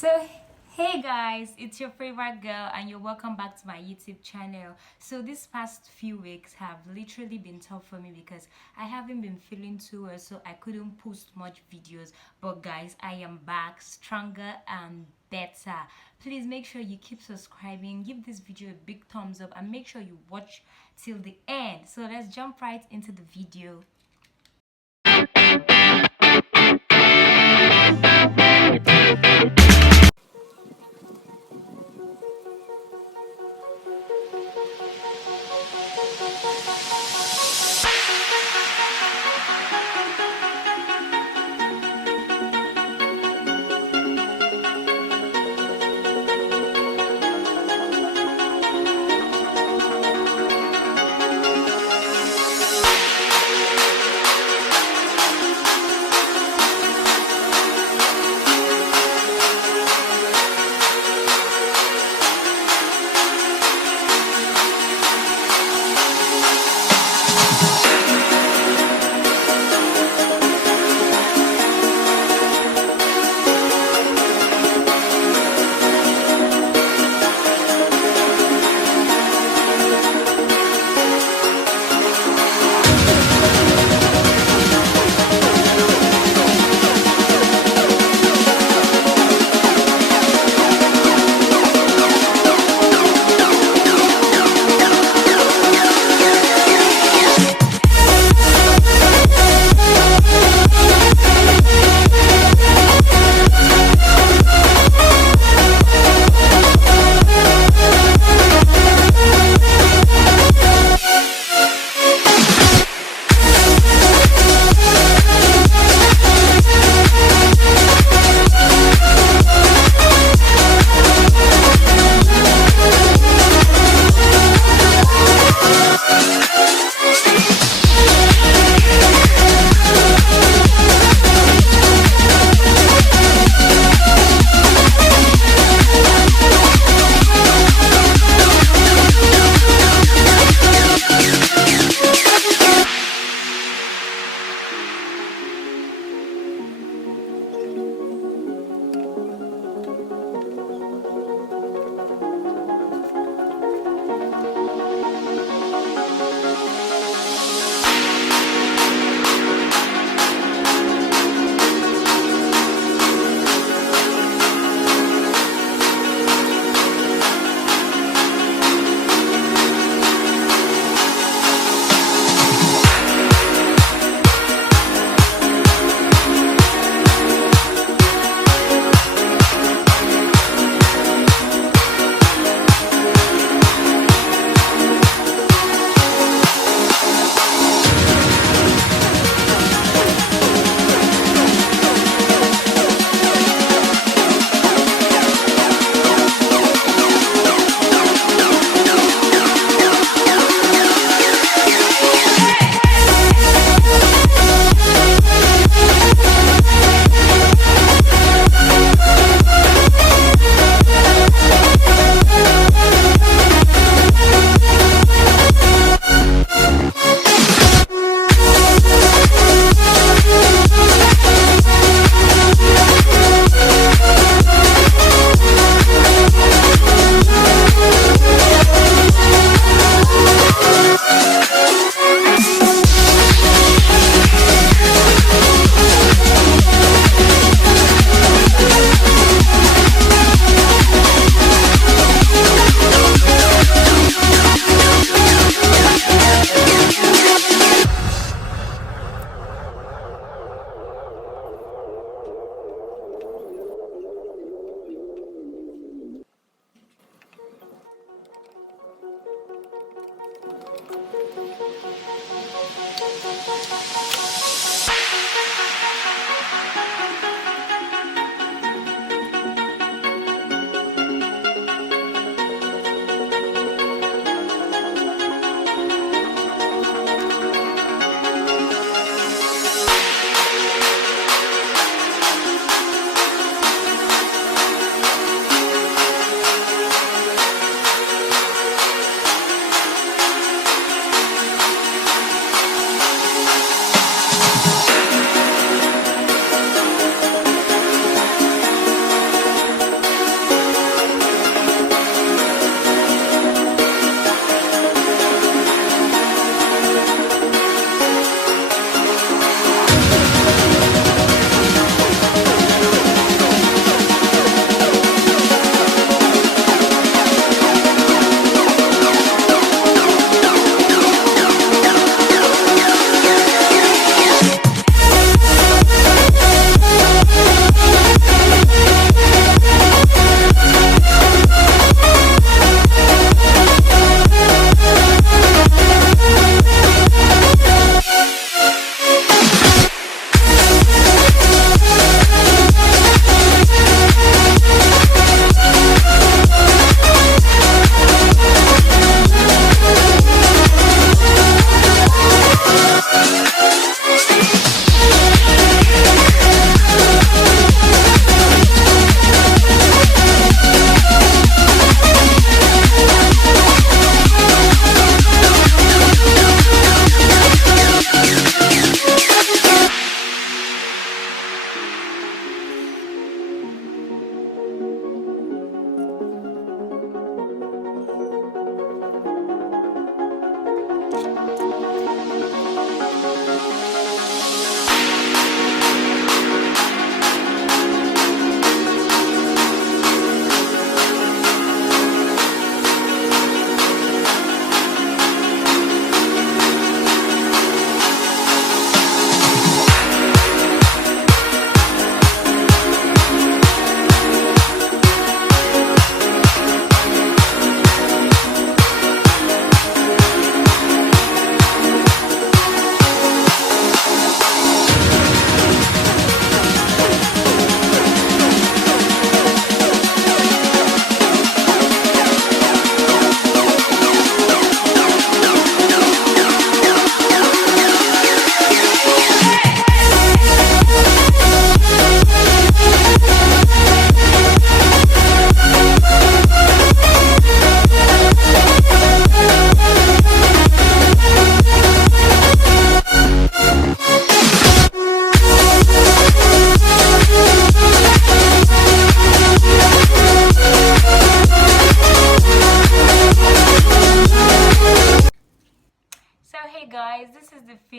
So, hey guys, it's your favorite girl, and you're welcome back to my YouTube channel. So, these past few weeks have literally been tough for me because I haven't been feeling too well, so I couldn't post much videos. But, guys, I am back stronger and better. Please make sure you keep subscribing, give this video a big thumbs up, and make sure you watch till the end. So, let's jump right into the video.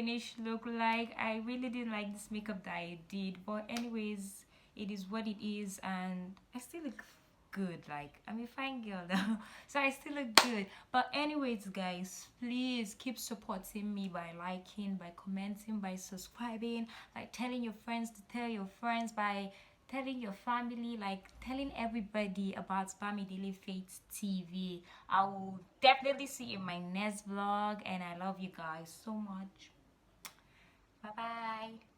finished look like. I really didn't like this makeup that I did, but anyways, it is what it is, and I still look good. Like, I'm a fine girl though, so I still look good. But anyways, guys, please keep supporting me by liking, by commenting, by subscribing, by telling your friends to tell your friends, by telling your family, like telling everybody about Bamidele Fates TV. I will definitely see you in my next vlog, and I love you guys so much. Bye bye.